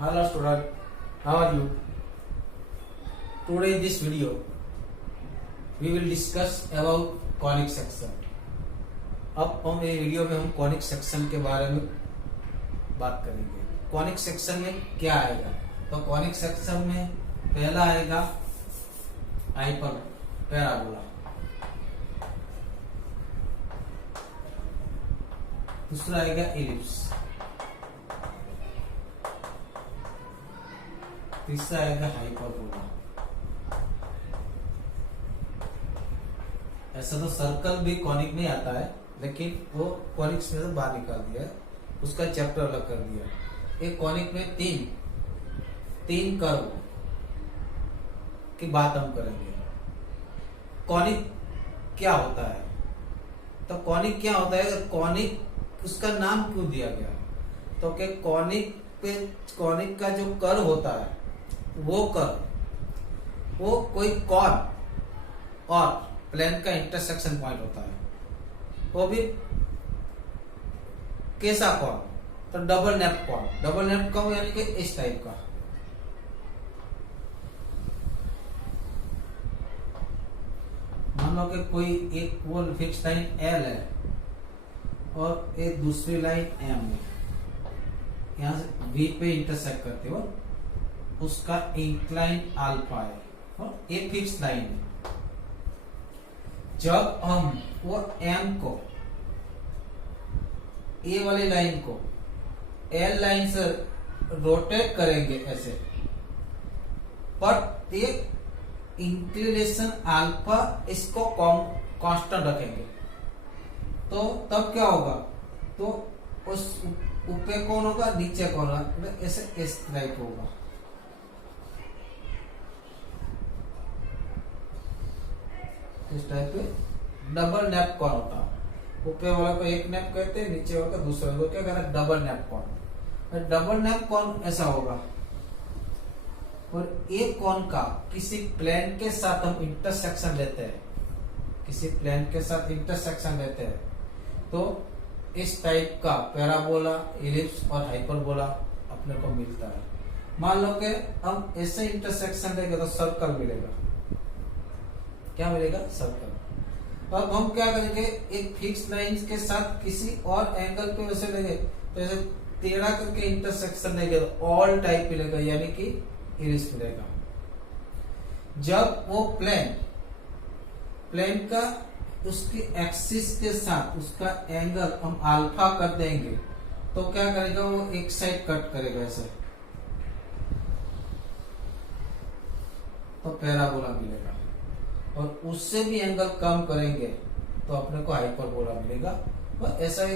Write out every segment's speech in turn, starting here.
Hello student, how are you? Today in this video, we will discuss about conic section. अब हम ये video में हम conic section के बारे में बात करेंगे। कॉनिक सेक्शन में क्या आएगा? तो कॉनिक सेक्शन में पहला आएगा हाइपर पैराबोला, दूसरा आएगा एलिप्स, तीसरा आएगा हाइपरबोला। ऐसा तो सर्कल भी कॉनिक में आता है, लेकिन वो कॉनिक में से बाहर निकाल दिया है, उसका चैप्टर अलग कर दिया। एक कॉनिक में तीन कर्व की बात हम करेंगे। कॉनिक क्या होता है? तो कॉनिक क्या होता है? कॉनिक उसका नाम क्यों दिया गया? तो कि कॉनिक का जो कर्व होता है, वो कोई कॉन और प्लेन का इंटरसेक्शन पॉइंट होता है। वो भी कैसा कॉन? तो double nappe cone. Double nappe cone यानी कि इस टाइप का। मान लो कि कोई एक वो फिक्स लाइन एल है और एक दूसरी लाइन एम है, यहां से वी पे इंटरसेक्ट करते हो, उसका इंक्लाइन अल्फा है और ये फिक्स लाइन है। जब हम वो एम को, ए वाली लाइन को एल लाइन से रोटेट करेंगे ऐसे, पर ये इंक्लिनेशन अल्फा इसको कांस्टेंट रखेंगे, तो तब क्या होगा? तो उस ऊपर कौन होगा, नीचे कौन होगा, ऐसे इस टाइप होगा। इस टाइप पे डबल नेप कॉन होता है। ऊपर वाला को एक नेप कहते हैं, नीचे वाला को दूसरा को क्या कहते हैं? Double nappe cone. Double nappe cone ऐसा होगा, और एक कॉन का किसी प्लेन के साथ हम इंटरसेक्शन लेते हैं, किसी प्लेन के साथ इंटरसेक्शन लेते हैं, तो इस टाइप का पैराबोला, एलिप्स और हाइपरबोला अपने को मिलता है। मान लो कि हम ऐसे इंटरसेक्शन लेंगे तो सर्कल मिलेगा। क्या मिलेगा? सर्कल। अब हम क्या करेंगे? एक फिक्स लाइन के साथ किसी और एंगल पे वैसे लेंगे, तो ऐसे टेढ़ा करके इंटरसेक्शन लेंगे तो ऑल टाइप मिलेगा, यानी कि इरिस मिलेगा। जब वो प्लेन का उसकी एक्सिस के साथ उसका एंगल हम अल्फा कर देंगे, तो क्या करेगा? वो एक साइड कट करेगा ऐसे, तो पैराबोला मिलेगा। और उससे भी एंगल कम करेंगे तो अपने को हाइपरबोला मिलेगा। और ऐसा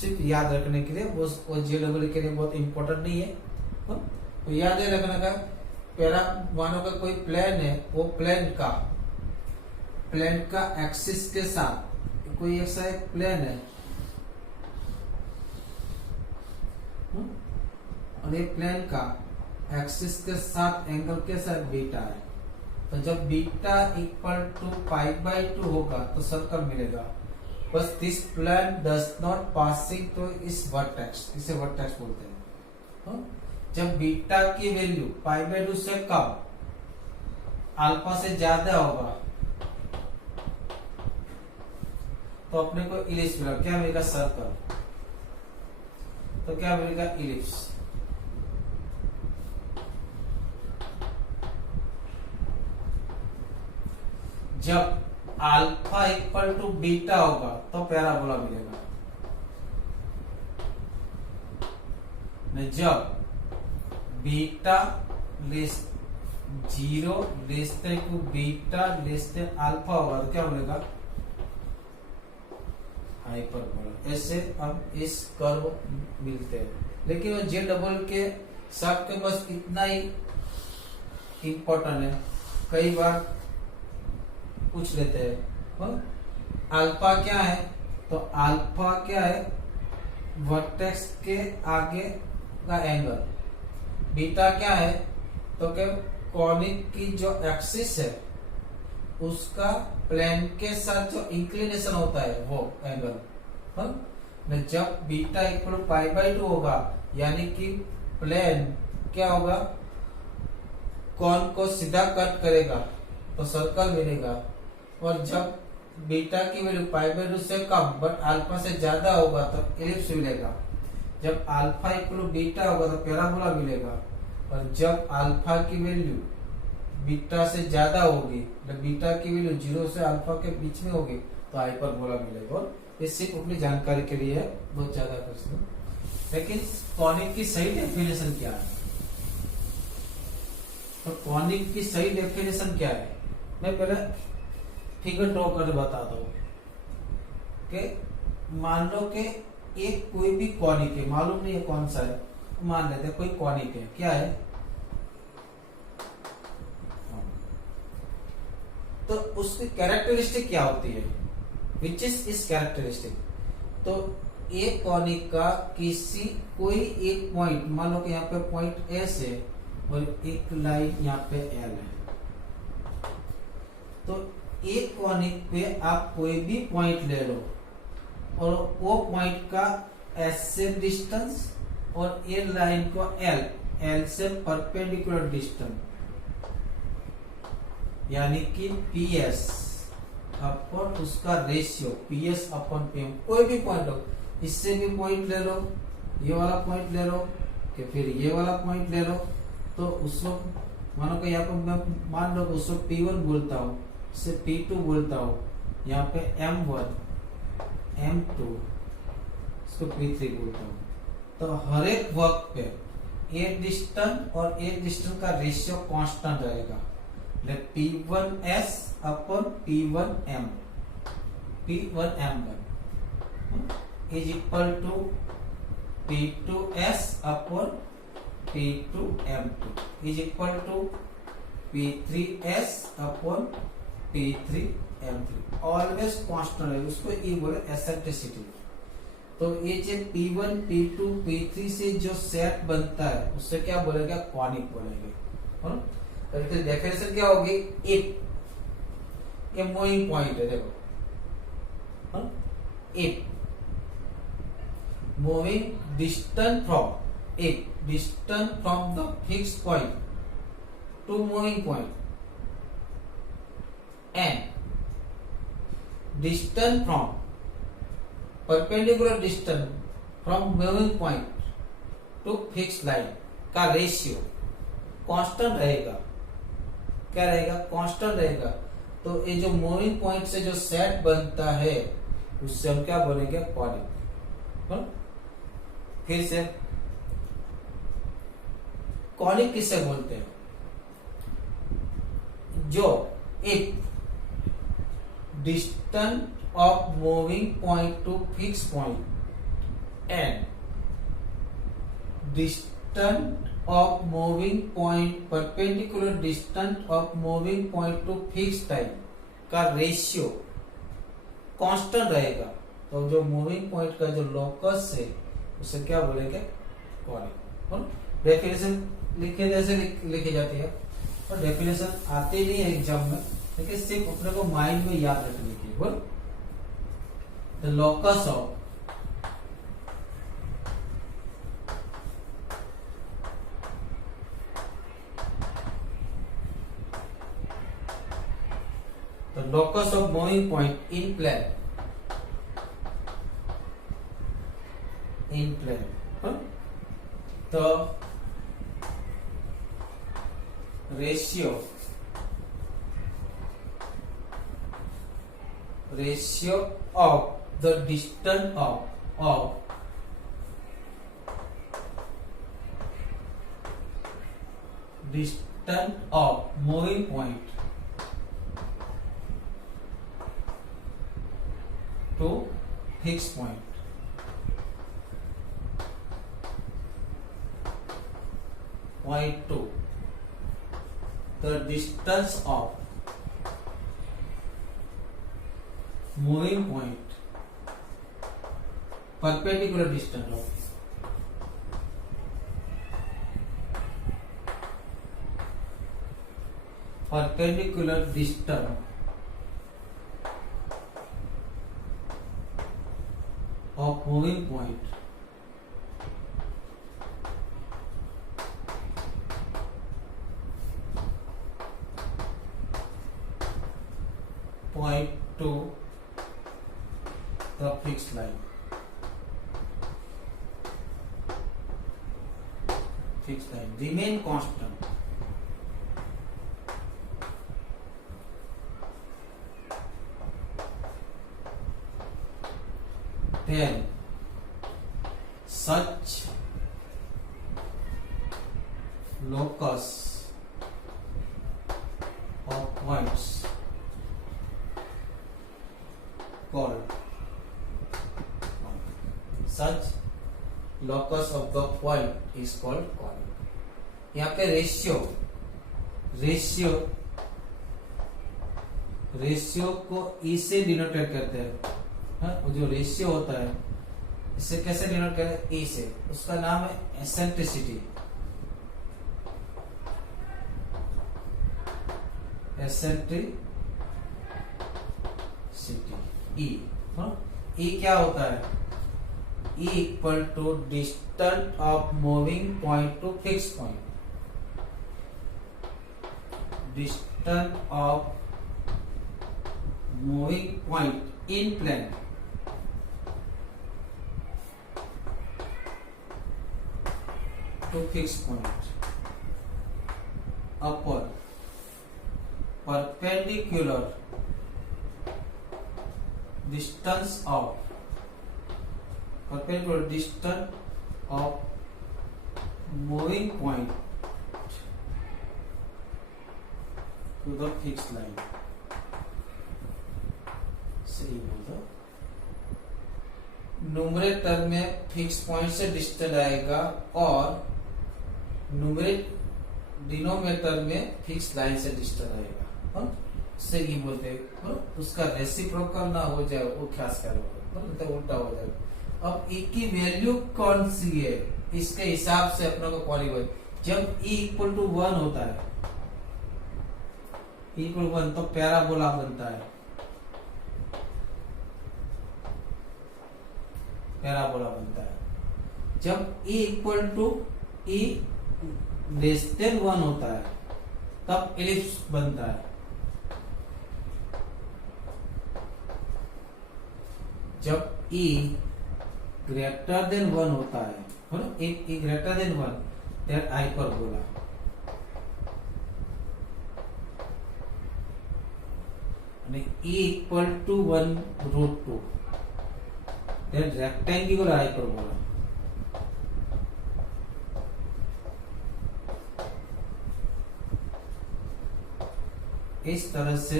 सिर्फ याद रखने के लिए, वो जीओलॉजी के लिए बहुत इंपॉर्टेंट नहीं है, तो याद रखने का। मानो का कोई प्लेन है, वो प्लेन का एक्सिस के साथ कोई ऐसा एक प्लेन है, और ये प्लेन का एक्सिस के साथ एंगल के साथ बीटा है। तो जब बीटा इक्वल टू π/2 होगा तो सर्कल मिलेगा। बस this plane does not passing to इस वर्टेक्स, इसे वर्टेक्स बोलते हैं। जब बीटा की वैल्यू π/2 से कम, अल्फा से ज्यादा होगा, तो अपने को इलिप्स मिलेगा। क्या मिलेगा? सर्कल। तो क्या मिलेगा? इलिप्स। जब अल्फा इक्वल टू बीटा होगा तो पैराबोला मिलेगा। जब beta less 0 less to beta less alpha होगा तो क्या मिलेगा? हाइपरबोला। ऐसे हम इस कर्व मिलते हैं। लेकिन वो जे डबल के सब के बस इतना ही इंपॉर्टेंट है, कई बार पूछ लेते हैं। अल्फा क्या है? तो अल्फा क्या है? वर्टेक्स के आगे का एंगल। बीटा क्या है? तो क्या कॉनिक की जो एक्सिस है उसका प्लेन के साथ जो इंक्लिनेशन होता है वो एंगल। जब बीटा इक्वल π/2 होगा, यानी कि प्लेन क्या होगा, कॉन को सीधा कट करेगा तो सर्कल मिलेगा, और जब बीटा की वैल्यू पाई बाय रूट से कम बट अल्फा से ज्यादा होगा तो एलिप्स मिलेगा। जब अल्फा इक्वल बीटा होगा तो पैराबोला मिलेगा, और जब अल्फा की वैल्यू बीटा से ज्यादा होगी, जब बीटा की वैल्यू 0 से अल्फा के बीच में होगी तो हाइपरबोला मिलेगा। और ये सिर्फ अपनी जानकारी के लिए है, बहुत ज्यादा प्रश्न। लेकिन कॉनिक की सही डेफिनेशन क्या है, तो कॉनिक की सही डेफिनेशन क्या है, मैं पहले फिगर ड्रॉ कर बताता हूँ कि मान लो कि एक कोई भी कॉनिक है, मालूम नहीं है कौन सा है, मान लेते हैं कोई कॉनिक है, क्या है, तो उसकी कैरेक्टरिस्टिक क्या होती है, विच इज कैरेक्टरिस्टिक। तो एक कॉनिक का किसी कोई एक पॉइंट, मान लो कि यहाँ पे पॉइंट एस है और एक लाइन यहाँ पे एल है, तो एक कॉनिक पे आप कोई भी पॉइंट ले लो और वो पॉइंट का एस से डिस्टेंस और ए लाइन को एल से परपेंडिकुलर डिस्टेंस, यानी कि पीएस अपॉन उसका रेशियो, पीएस अपॉन पीएम, कोई भी पॉइंट हो, इससे भी पॉइंट ले लो, ये वाला पॉइंट ले लो, कि फिर ये वाला पॉइंट ले लो, तो उसको मानो कि यहाँ पे मैं मान लो उसको P1 बोलता हूँ, इससे P2 बोलता हूँ, यहाँ पे M1 M2 इसको P3 बोलता हूँ। तो हर एक वक्त पे एक डिस्टेंस और एक डिस्टेंस का रेशियो कांस्टेंट रहेगा, P1S upon P1M, P1M1 is equal to P2S upon P2M2 is equal to P3S upon P3M3, always constant है, उसको ये बोले एसेंट्रिसिटी। तो ये जो P1 P2 P3 से जो सेट बनता है उससे क्या बोलेगा, कॉनिक बोलेंगे। तो डेफिनेशन क्या होगी, इफ ये मूविंग पॉइंट है, देखो if moving distance from the fix point two moving point and distance from perpendicular distance from moving point to fix line का रेशियो कांस्टेंट रहेगा। क्या रहेगा, कांस्टेंट रहेगा। तो ये जो मूविंग पॉइंट से जो सेट बनता है उससे हम क्या बोलेंगे, कॉनिक। फिर से कॉनिक किससे बोलते हैं, जो if distance of moving point to fixed point and distance of moving point perpendicular distance of moving point to fixed time का रेशियो कांस्टेंट रहेगा, तो जो मूविंग पॉइंट का जो लोकस है उसे क्या बोलेंगे, कॉनिक। डेफिनेशन लिखे जैसे लिखी जाती है, और डेफिनेशन आती नहीं है एग्जाम में, लेकिन सिर्फ अपने को माइंड में याद रखने की। बोल the locus of moving point in plane the ratio of the distance of moving point to fixed point. Point 2, the distance of moving point perpendicular distance of moving point point to the fixed line. Fixed line remain constant. Then such locus or points called such locus of the point is called conic. यहाँ पे ratio को ई से denotate करते हैं. हाँ, वो जो ratio होता है इसे कैसे डिनोट करते हैं? ई से. उसका नाम है एसेंट्रिसिटी. ई. ई क्या होता है? E equal to distance of moving point to fix point. Distance of moving point in plane to fix point upon perpendicular distance of moving point to the fixed line. सही बोलो. न्यूमरेटर में fix point से distance आएगा और denominator में fix line से distance आएगा. से ये बोलते हैं उसका रेसिप्रोकल ना हो जाए वो ख्यास करो तो उल्टा हो जाए. अब ई की वैल्यू कौन सी है इसके हिसाब से अपने को क्वालिफाई. जब ई इक्वल टू 1 होता है, इक्वल 1 तो पैराबोला बनता है. जब E equal to E less than 1 होता है तब एलिप्स बनता है. जब E ग्रेटर देन 1 होता है, E greater than 1 that hyperbola. E equal to 1√2 that rectangular hyperbola. इस तरह से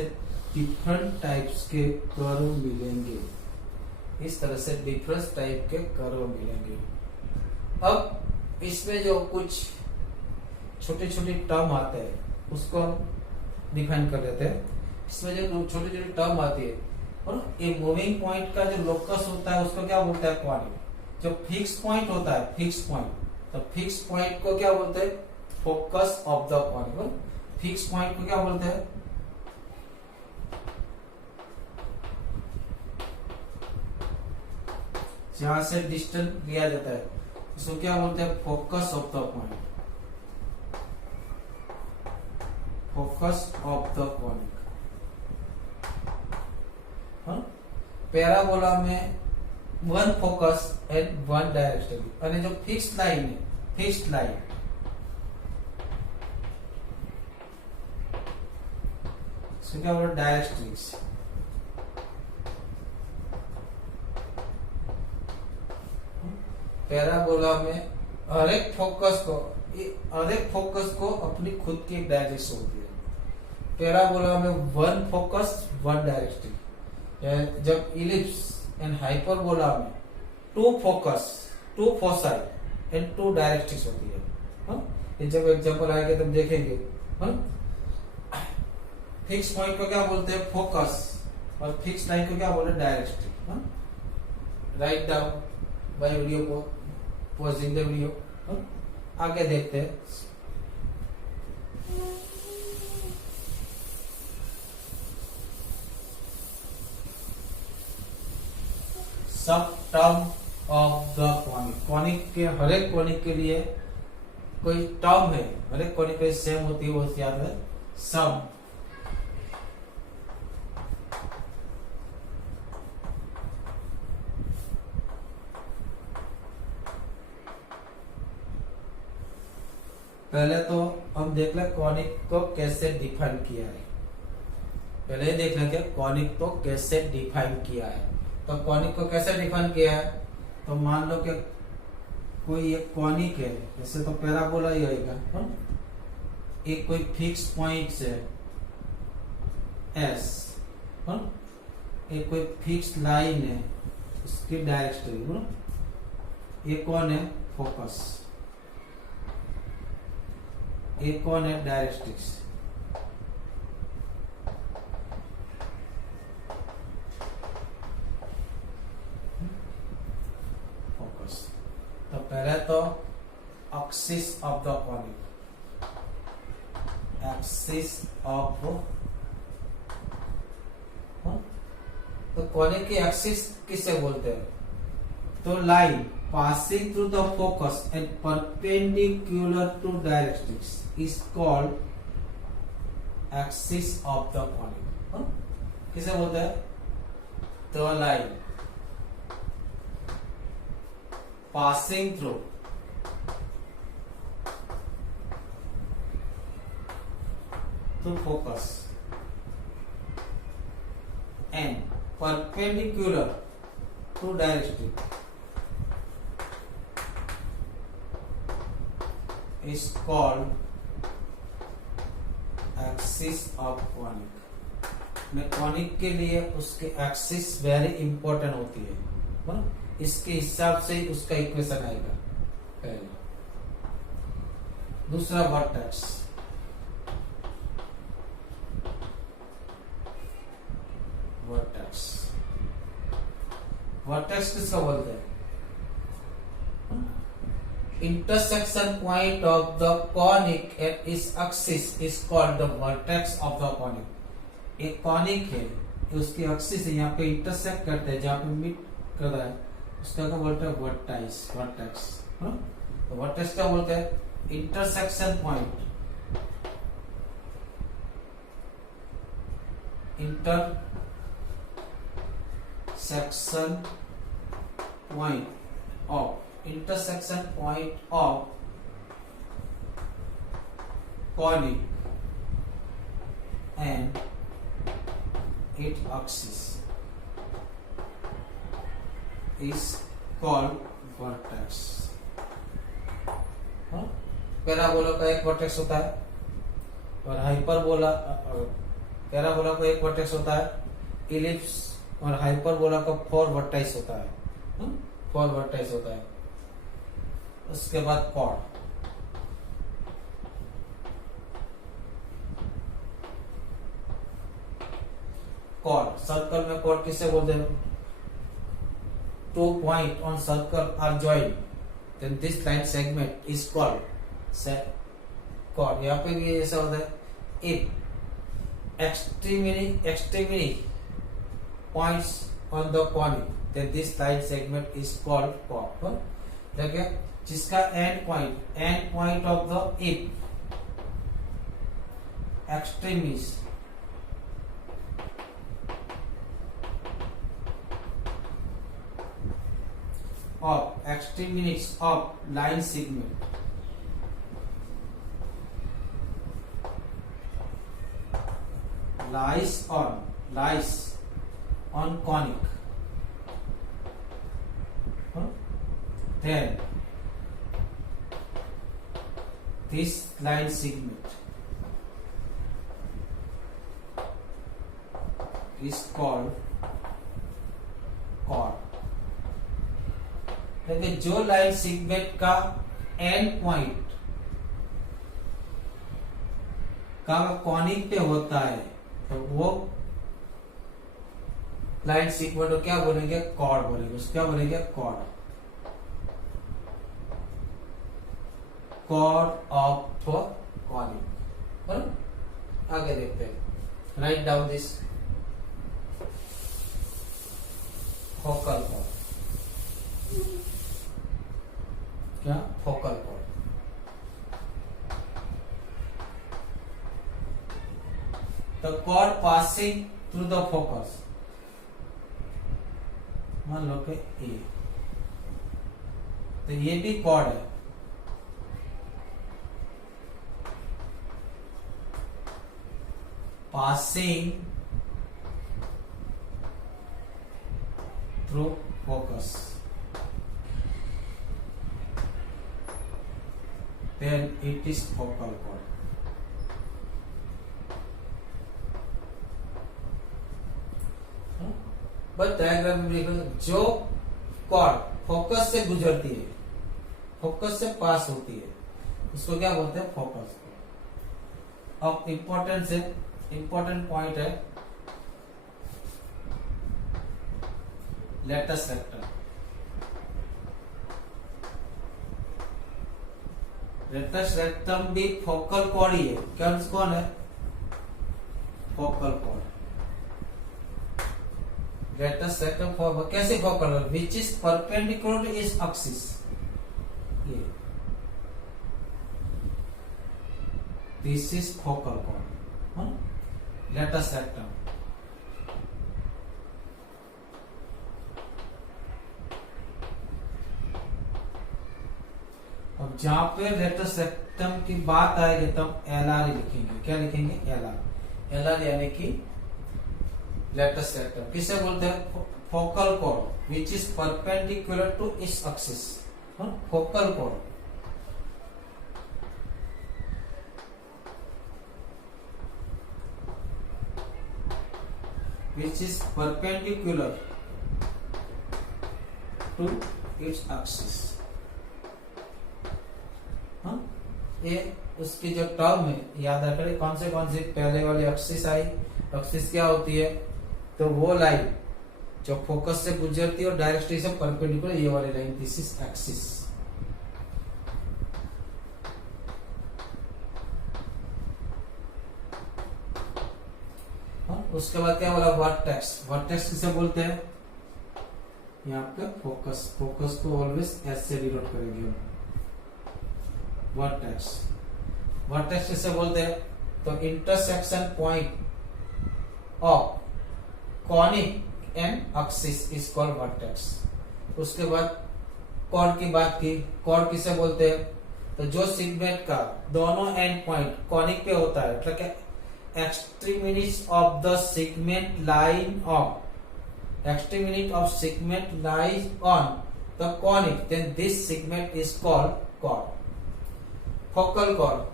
डिफरेंट टाइप्स के कर्व मिलेंगे. अब इसमें जो कुछ छोटे छोटे टर्म आते हैं उसको हम डिफाइन कर लेते हैं. इसमें जो छोटी छोटी टर्म आती है और ये मूविंग पॉइंट का जो लोकस होता है उसको क्या बोलता है? कॉनिक. जो फिक्स पॉइंट होता है तो फिक्स पॉइंट को क्या बोलते हैं? Focus of the conic. Fix point को क्या बोलते हैं? जहां से डिस्टेंस लिया जाता है उसको क्या बोलते हैं? Focus of the point. Focus of the point. Parabola में 1 फोकस एंड 1 डायरेक्शन. और जो फिक्स्ड लाइन है, फिक्स्ड लाइन इसको क्या बोलते हैं? डायरेक्ट्रिक्स. पैराबोला में हर एक फोकस को अपनी खुद की एक डायरेक्शन होती है. पैराबोला में 1 फोकस 1 डायरेक्शन. जब इलिप्स एंड हाइपरबोला में 2 फोकस 2 फोसाई एंड 2 डायरेक्ट्रिक्स होती है. जब एग्जांपल आएगा तब देखेंगे. फिक्स पॉइंट को क्या बोलते हैं? फोकस. और फिक्स लाइन को क्या बोलते हैं? डायरेक्ट्रिक. राइट डाउन बाय वीडियो को पॉजिंग द वीडियो. आगे देखते हैं. सब term of the conic. Conic के हर एक कॉनिक के लिए कोई टर्म है, हर एक कॉनिक सेम होती है, वो याद है. सम पहले तो हम देख ले कॉनिक को कैसे डिफाइन किया है। पहले देख लेंगे कॉनिक को कैसे डिफाइन किया है। तो कॉनिक को कैसे डिफाइन किया है, तो मान लो कि कोई एक कॉनिक है, जैसे तो पैराबोला ही होगा, एक कोई फिक्स पॉइंट से एस, एक कोई फिक्स लाइन है उसकी डायरेक्शन, ये कौन है फोकस, ये कौन है डायरेक्ट्रिक्स। फोकस तो पहले तो axis of the conic, axis of, तो कॉनिक की एक्सिस किसे बोलते हैं, तो line passing through the focus and perpendicular to directrix is called axis of the conic। किसे बोलते हैं, तो line passing through to focus and perpendicular to directrix is called axis of conic। Conic के लिए उसके एक्सिस वेरी इंपॉर्टेंट होती है, इसके हिसाब से ही उसका इक्वेशन आएगा। पहला, दूसरा वर्टेक्स, वर्टेक्स, वर्टेक्स किसका बोलते हैं, intersection point of the conic at its axis is called the vertex of the conic। एक कॉनिक है, उसकी एक्सिस यहाँ पे इंटरसेक्ट करते हैं, जहाँ पे मीट कर रहा है, उसका क्या बोलते हैं, वर्टाइस, वर्टेक्स। तो वर्टेक्स क्या बोलते हैं, intersection point, intersection point of, intersection point of conic and its axis is called vertex। Parabola का एक वर्टेक्स होता है और हाइपरबोला, पैराबोला का एक वर्टेक्स होता है, इलिप्स और हाइपरबोला का 4 वर्टेक्स होता है, 4 वर्टेक्स होता है। उसके बाद कॉर्ड, कॉर्ड सर्कल में कॉर्ड किसे बोलते हैं, 2 point on circle are joint then this line segment is called chord. यहाँ पे भी ऐसा होता है, if extremely points on the conic then this line segment is called chord. देखिए जिसका end point of the if extremities of extremities of line segment lies on conic, then this line segment is called chord। देखिए जो line segment का and point का conic पे होता है तो वो लाइन सेगमेंट को क्या बोलेंगे, कॉर्ड बोलेंगे। उसको क्या बोलेंगे, कॉर्ड, कॉर्ड ऑफ कॉनिक। आगे देखते हैं, right down this focal chord. क्या, focal chord. The cord passing through the focus, मान लो कि ए, तो ये भी कॉर्ड है, passing through focus, then it is focal chord. बस डायग्राम में देखो, जो कॉर्ड फोकस से गुजरती है, फोकस से पास होती है, उसको क्या बोलते हैं? फोकस। अब इंपॉर्टेंट पॉइंट है लेटस रेक्टम। लेटस रेक्टम भी फोकल कॉर्ड ही है। कौन है? Focal chord. लेटस रेक्टम कैसे focal chord? Which is perpendicular to इस एक्सिस। ये this is focal chord, latus rectum. अब जहां पे लेटस रेक्टम की बात आएगी तब एलआर लिखेंगे। क्या लिखेंगे? एलआर। एलआर यानी कि लेटस रेक्टम किसे बोलते हैं? Focal chord which is perpendicular to इस axis. Focal chord which is perpendicular to its axis। ये उसकी जो टर्म है याद रखें, कौन से पहले वाली एक्सिस आई। एक्सिस क्या होती है? तो वो लाइन जो फोकस से गुजरती है और डायरेक्टली से परपेंडिकुलर, ये वाली लाइन, दिस इज एक्सिस। उसके बाद क्या बोला? वर्टेक्स। वर्टेक्स किसे बोलते हैं? यहाँ पे फोकस को ऑलवेज एस से डिनोट करेंगे। वर्टेक्स किसे बोलते हैं? तो intersection point of conic and axis is called vertex. उसके बाद कॉर्ड की बात की। कॉर्ड किसे बोलते हैं? तो जो सेगमेंट का दोनों एंड पॉइंट कॉनिक पे होता है, मतलब extremities of the segment line lies on the conic, then this segment is called chord. Focal chord.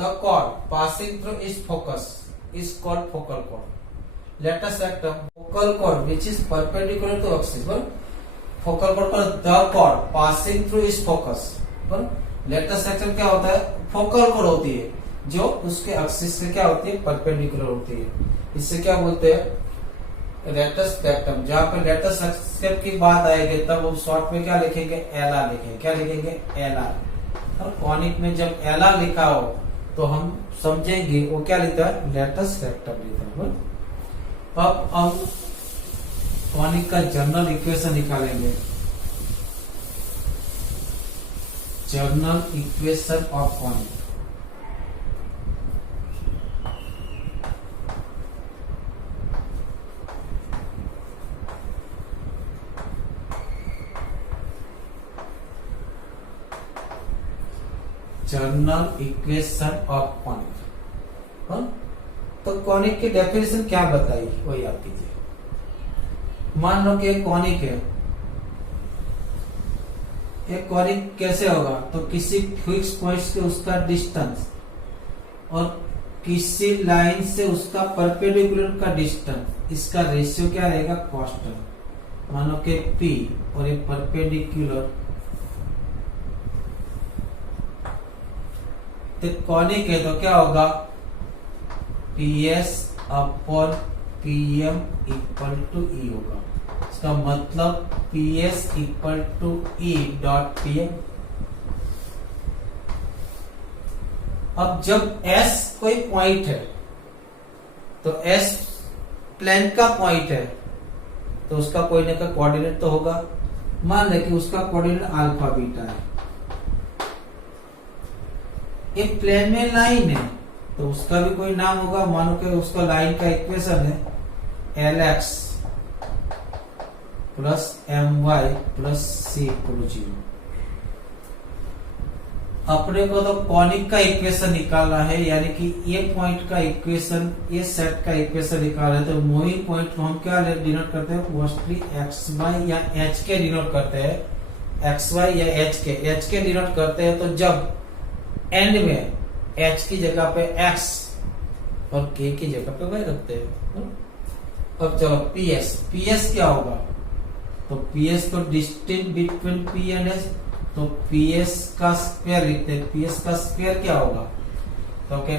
The chord passing through its focus is called focal chord. Latus rectum, focal chord which is perpendicular to axis. Focal chord का the chord passing through its focus. Latus rectum क्या होता है? Focal chord होती है जो उसके axis से क्या होती है? परपेंडिकुलर होती है। इससे क्या बोलते हैं? Latus rectum. जहां पर लेटस रेक्टम की बात आएगी तब हम शॉर्ट में क्या लिखेंगे? एलआर लिखेंगे। क्या लिखेंगे? एलआर। और कॉनिक में जब एलआर लिखा हो तो हम समझेंगे वो क्या लिखता है? लेटस रेक्टम लिखता है। अब हम कॉनिक का जनरल इक्वेशन निकालेंगे। General equation of conic. General equation of conic. तो कॉनिक की डेफिनेशन क्या बताई वो याद कीजिए। मान लो कि कॉनिक है। एक कॉनिक कैसे होगा? तो किसी फिक्स पॉइंट से उसका डिस्टेंस और किसी लाइन से उसका परपेंडिकुलर का डिस्टेंस, इसका रेशियो क्या रहेगा? कांस्टेंट। मानो कि P और एक परपेंडिकुलर, तो कॉनिक है तो क्या होगा? PS upon PM equal to E होगा। इसका मतलब PS equal to E dot PM। अब जब S कोई पॉइंट है तो S प्लेन का पॉइंट है तो उसका कोई ना कोई कोऑर्डिनेट तो होगा। मान ले कि उसका कोऑर्डिनेट अल्फा बीटा है। एक प्लेन में लाइन है तो उसका भी कोई नाम होगा। मानो कि उसका लाइन का इक्वेशन है LX plus MY plus C equal 0। अपने को तो कॉनिक का इक्वेशन निकालना है, यानी कि ये पॉइंट का इक्वेशन, ये सेट का इक्वेशन निकालना है। तो मूविंग पॉइंट को हम क्या डिनोट करते हैं, मोस्टली एक्स वाई या एच के डिनोट करते हैं, एक्स वाई या एच के डिनोट करते हैं। तो जब एंड में एच की जगह पे एक्स और के की जगह पे वाई रखते हैं। अब चलो पीएस क्या होगा, तो पीएस तो distance between P and S, तो पीएस का स्क्वायर लिखते हैं। पीएस का स्क्वायर क्या होगा, तो क्या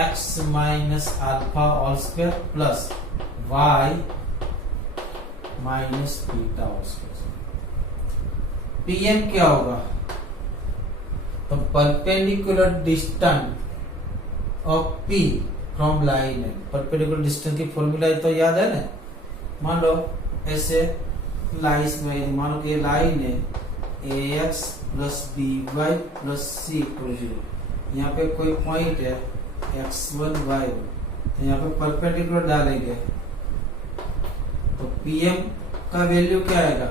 x minus alpha all square plus Y minus beta all square. PM क्या होगा, तो perpendicular distance of P from line है। परपेंडिकुलर डिस्टेंस की फॉर्मूला तो याद है ना, मान लो ऐसे लाइस में, मान लो कि लाइन है ax plus B Y plus C equal 0। यहाँ पे कोई पॉइंट है x1 y1, तो यहाँ पे परपेंडिकुलर डालेंगे तो pm का वैल्यू क्या आएगा,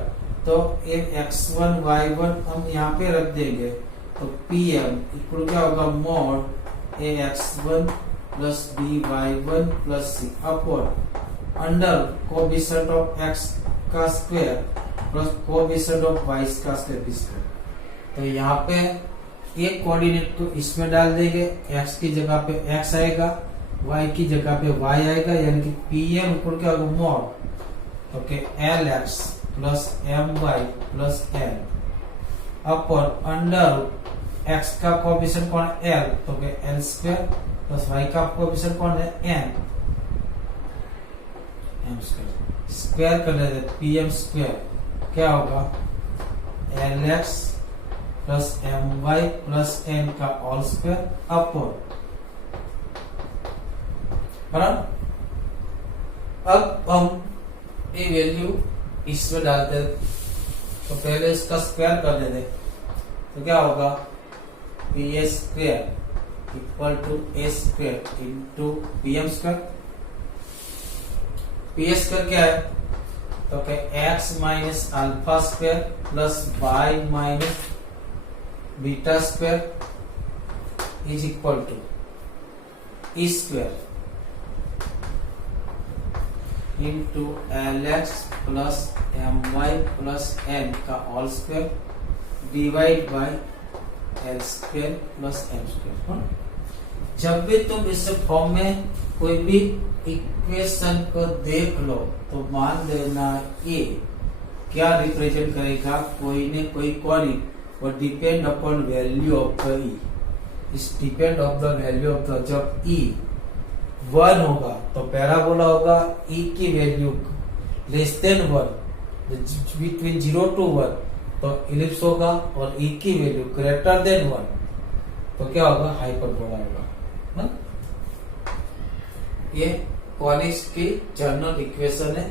तो x1 y1 हम यहाँ पे रख देंगे, तो pm इक्वल क्या होगा, mod ax1 plus by1 plus C upon under coefficient of x का square plus coefficient of y का स्क्वायर। तो यहाँ पे एक कोऑर्डिनेट को इसमें डाल देंगे, x की जगह पे x आएगा, y की जगह पे y आएगा, यानी कि pm इक्वल क्या होगा, mod okay lx plus my plus n upon under x का कोएफिशिएंट कौन है, l, तो l स्क्वायर प्लस y का कोएफिशिएंट कौन है, n, m स्क्वायर। स्क्वायर कर लेते, pm स्क्वायर क्या होगा, lx plus my plus n का ऑल स्क्वायर अपॉन, बराबर। अब हम ये वैल्यू इसमें डालते हैं, तो पहले इसका स्क्वायर कर देते, तो क्या होगा, P A square equal to A square into P M square. P A square क्या है, तो क्या x minus alpha square plus Y minus beta square is equal to E square into L X plus M Y plus N का all square divide by L square plus M square. जब भी तुम इस form में कोई भी equation को देख लो तो मान लेना ये क्या रिप्रेजेंट करेगा, कोई ने कोई क्वांटिटी और depend upon value of the E. इस depend of the value of the, जब ई 1 होगा तो पैराबोला होगा, ई की value less than 1 between 0 to 1 तो इलिप्स होगा, और ई की वैल्यू ग्रेटर देन 1 तो क्या होगा, हाइपरबोला होगा। ये कॉनिक्स की जनरल इक्वेशन है।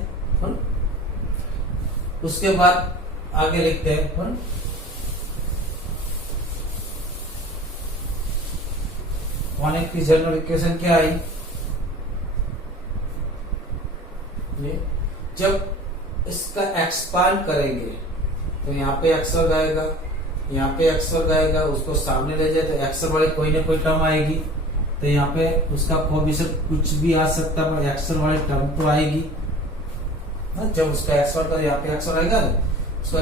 उसके बाद आगे लिखते हैं, कॉनिक्स की जनरल इक्वेशन क्या आई, जब इसका एक्सपांड करेंगे तो यहाँ पे एक्स वर्ग आएगा, यहाँ पे एक्स वर्ग आएगा, उसको सामने ले जाए तो एक्स वाले कोई ना कोई टर्म आएगी, तो यहाँ पे उसका कोएफिशिएंट कुछ भी आ सकता है, एक्स वाली टर्म तो आएगी। जब उसका एक्स वर्ग यहाँ पे एक्स वर्ग आएगा, उसको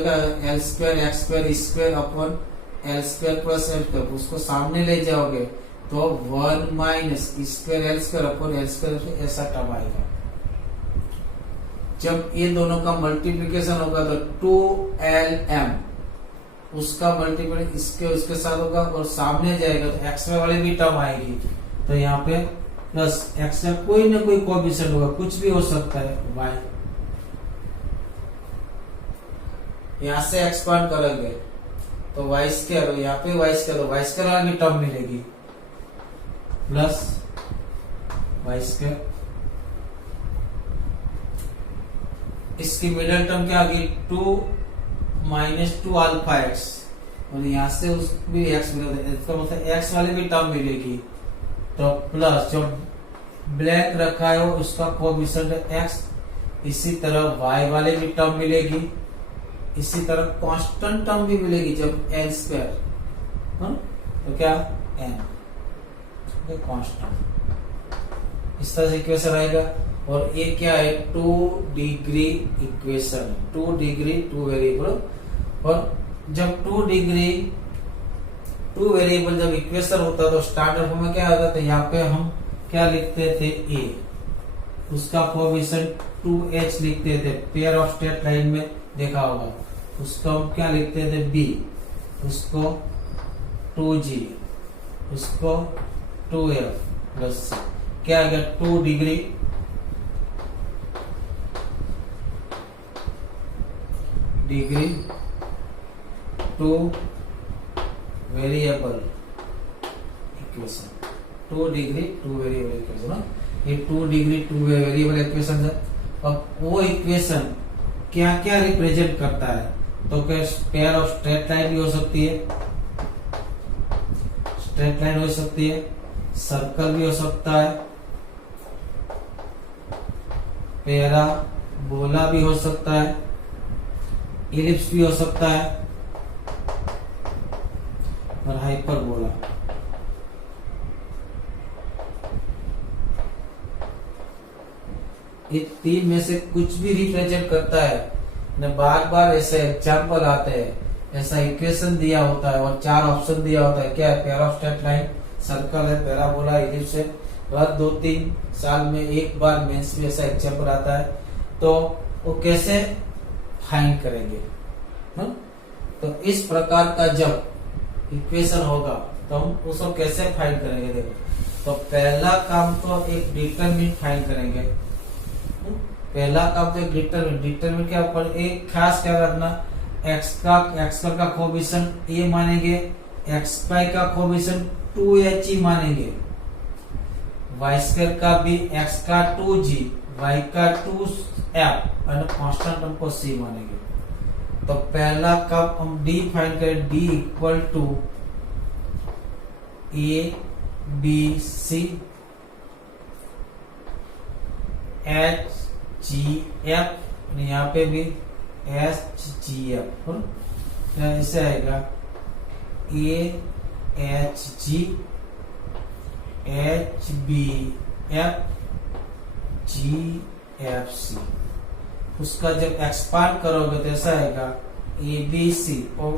L square x square square upon L square plus L square, उसको सामने ले जाओगे तो 1 minus square L square upon L square, ऐसा टर्म आएगा। जब ये दोनों का मल्टीप्लिकेशन होगा तो 2lm उसका मल्टीप्लिकेशन इसके उसके साथ होगा, और सामने जाएगा तो एक्स वाले भी टर्म आएगी, तो यहाँ पे प्लस एक्स में कोई ना कोई कोएफिशिएंट होगा, कुछ भी हो सकता है, y। यहाँ से एक्सपांड करेंगे तो y स्क्वायर, यहाँ पे y स्क्वायर, तो y स्क्वायर वाली टर्म मिलेगी प्लस y स्क्वायर। इसकी मिडिल टर्म क्या आ गई, 2 माइनस 2 अल्फा एक्स, और यहाँ से उस भी एक्स मिलेगा, इसका मतलब एक्स वाली भी टर्म मिलेगी, तो प्लस जो ब्लैक रखा है उसका कोएफिशिएंट एक्स, इसी तरह वाई वाले भी टर्म मिलेगी, इसी तरह कांस्टेंट टर्म भी मिलेगी जब एल स्क्वायर तो क्या n कांस्टेंट, इस तरह से इक्वेशन आएगा। और ये क्या है 2 डिग्री इक्वेशन, 2 डिग्री 2 वेरिएबल। और जब 2 डिग्री 2 वेरिएबल जब इक्वेशन होता तो स्टैंडर्ड फॉर्म में क्या आता था, यहाँ पे हम क्या लिखते थे a, उसका कोएफिशिएंट 2h लिखते थे, पेयर ऑफ स्ट्रेट लाइन में देखा होगा। उसको हम क्या लिखते थे b, उसको 2g, उसको 2f प्लस c, क्या आ गया 2 degree degree 2 variable equation, 2 degree 2 variable equation. ये 2 डिग्री 2 वेरिएबल इक्वेशन है। अब वो इक्वेशन क्या क्या रिप्रेजेंट करता है, तो क्या पेयर ऑफ स्ट्रेट लाइन भी हो सकती है, स्ट्रेट लाइन हो सकती है, सर्कल भी हो सकता है, पैराबोला भी हो सकता है, इलिप्स भी हो सकता है, और हाइपरबोला। ये तीन में से कुछ भी रिप्रेजेंट करता है न। बार बार ऐसे एग्जाम्पल आते हैं, ऐसा इक्वेशन दिया होता है और 4 ऑप्शन दिया होता है, क्या है pair of straight line, circle है, पैराबोला, इलिप्स है। हर 2-3 साल में एक बार मेंस में ऐसा एग्जाम्पल आता है, तो वो कैसे फाइंड करेंगे। तो इस प्रकार का जब इक्वेशन होगा तो हम उसको कैसे फाइंड करेंगे, देखो। तो पहला काम तो एक डिटरमिनेंट फाइंड करेंगे। पहला काम तो एक डिटरमिनेंट क्या ऊपर एक खास क्या रखना, x का कोएफिशिएंट a मानेंगे, xy का कोएफिशिएंट 2h मानेंगे, y² का भी x का 2g, y का 2f और कांस्टेंट हमको c मानेंगे। तो पहला काम हम d फाइंड करें, d equal to a b c h g f, यहाँ पे भी h g f, ऐसे आएगा a h g h b f g f c। उसका जब एक्सपांड करोगे तो ऐसा आएगा ए बी सी, और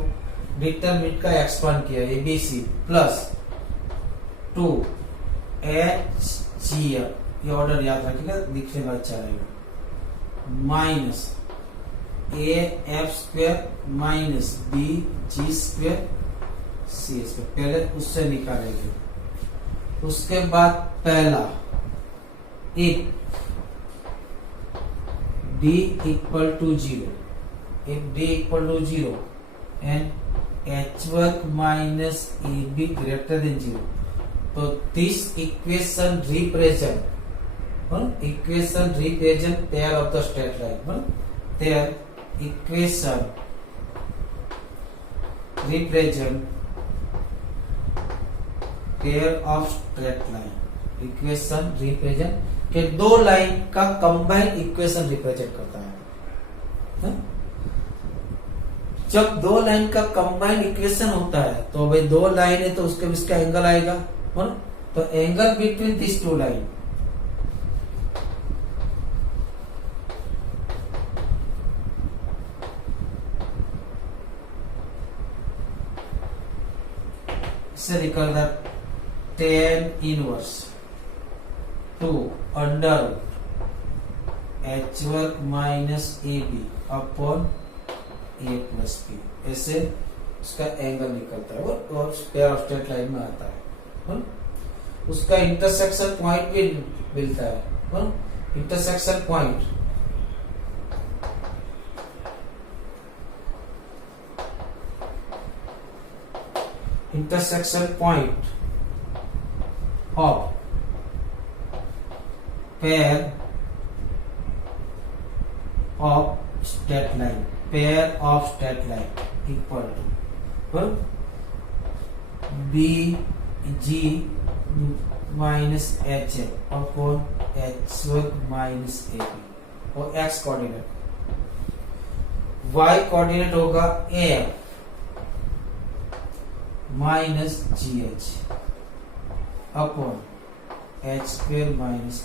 डिटरमिनेंट का एक्सपांड किया A B C plus 2 H G F, ये ऑर्डर याद रखिएगा, दिखने में अच्छा रहेगा, minus A F square minus B G square C square, पहले उससे निकालेंगे। उसके बाद पहला if d equal to 0, if d equal to 0 and h work minus ab greater than 0, तो this equation represent pair of the straight line, their equation represent pair of straight line, equation represent के दो line का combine equation represent करता है। जब दो line का combine equation होता है तो भाई दो लाइन है तो उसके बीच का एंगल आएगा, तो angle between this two line से निकलता tan इनवर्स 2 अंडर h वर्ग minus A B upon A plus B, ऐसे उसका एंगल निकलता है और पेयर ऑफ स्ट्रेट लाइन में आता है। उसका इंटरसेक्शन पॉइंट भी मिलता है, intersection point of pair of straight line equal to b g minus h upon h वर्ग minus a b, और x कोऑर्डिनेट, y कोऑर्डिनेट होगा a, minus G H upon H square minus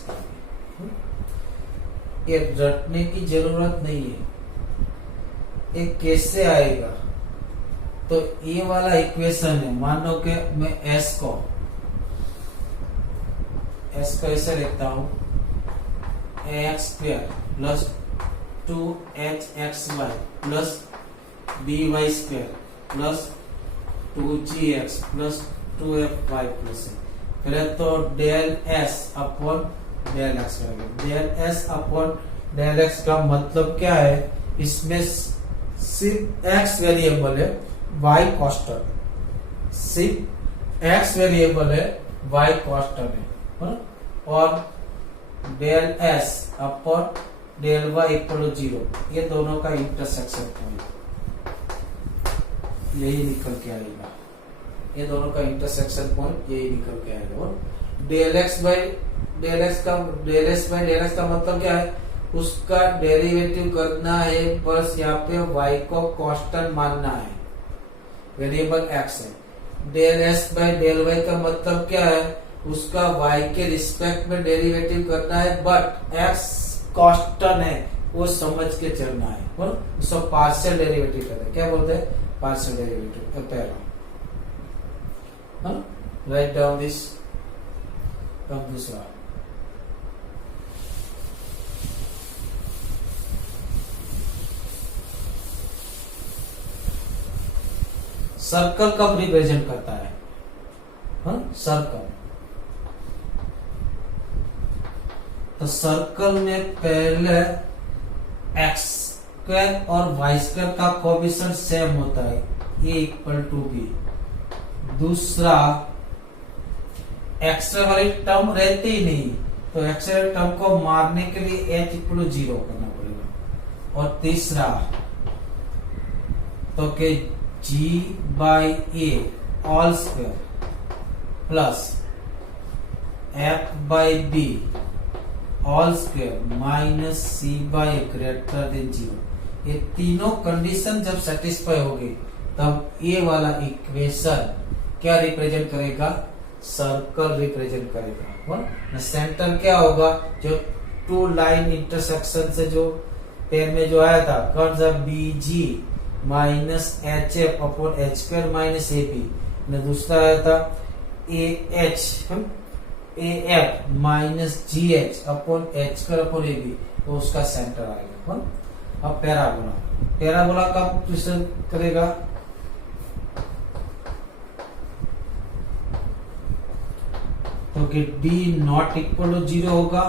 ये रटने की जरूरत नहीं है, ये कैसे आएगा। तो ये वाला इक्वेशन है, मान लो कि मैं s को ऐसे लिखता हूं X square plus 2hxy plus by square plus 2gx plus 2fy plus पहले तो del S upon del X करेंगे। Del S upon del x का मतलब क्या है, इसमें सिर्फ एक्स वेरिएबल है, वाई कांस्टेंट, सिर्फ एक्स वेरिएबल है, वाई कांस्टेंट है, और del S upon del Y equal to 0, ये दोनों का इंटरसेक्शन पॉइंट यही निकल के आएगा, ये दोनों का इंटरसेक्शन पॉइंट यही निकल के आएगा। और del x by del x का मतलब क्या है, उसका डेरिवेटिव करना है, बस यहाँ पे y को कांस्टेंट मानना है, वेरिएबल x है। Del S by del Y का मतलब क्या है, उसका y के रिस्पेक्ट में डेरिवेटिव करना है, बट x कांस्टेंट है, वो समझ के चलना है, और उसको पार्शियल डेरिवेटिव कहते हैं। क्या बोलते हैं, पार्शियल डेरिवेटिव। पहला राइट डाउन दिस। अब दूसरा, सर्कल कब रिप्रेजेंट करता है, सर्कल। तो सर्कल में पहले एक्स स्क्वायर और वाई स्क्वायर का कोएफिशिएंट सेम होता है, ए इक्वल टू बी। दूसरा, एक्स्ट्रा वाली टर्म रहती ही नहीं, तो एक्स्ट्रा टर्म को मारने के लिए h इक्वल टू 0 करना पड़ेगा। और तीसरा, तो के g by A all square plus f by B all square minus C by greater than 0, ये तीनों कंडीशन जब सेटिस्फाई होगी तब ये वाला इक्वेशन क्या रिप्रेजेंट करेगा, सर्कल रिप्रेजेंट करेगा। सेंटर क्या होगा, जो टू लाइन इंटरसेक्शन से जो पेन में जो आया था, कौन सा, B G minus H F upon H square minus A B. दूसरा आया था A F minus G H upon H square upon A B, तो उसका सेंटर आएगा। अब पैराबोला कब प्रेजेंट करेगा, तो कि d नॉट इक्वल टू 0 होगा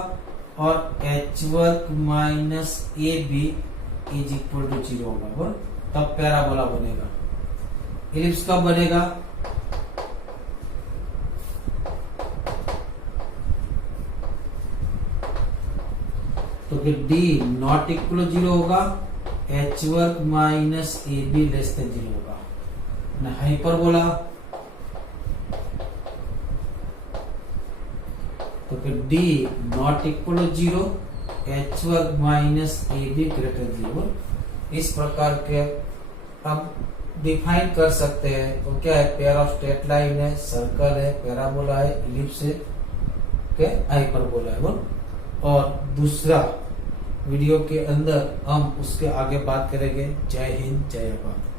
और h वर्ग minus A B is equal to 0 होगा, तब पैराबोला बनेगा। इलिप्स कब बनेगा, तो कि d नॉट इक्वल टू 0 होगा, h वर्ग minus A B less than 0 होगा। हाइपरबोला, तो कि d not equal to 0, h वर्ग माइनस ए बी ग्रेटर 0। इस प्रकार के हम डिफाइन कर सकते हैं। तो क्या है, पेयर ऑफ स्ट्रेट लाइन है, सर्कल है, पैराबोला है, इलिप्स है, हाइपरबोला है। और दूसरा वीडियो के अंदर हम उसके आगे बात करेंगे। जय हिंद, जय भारत।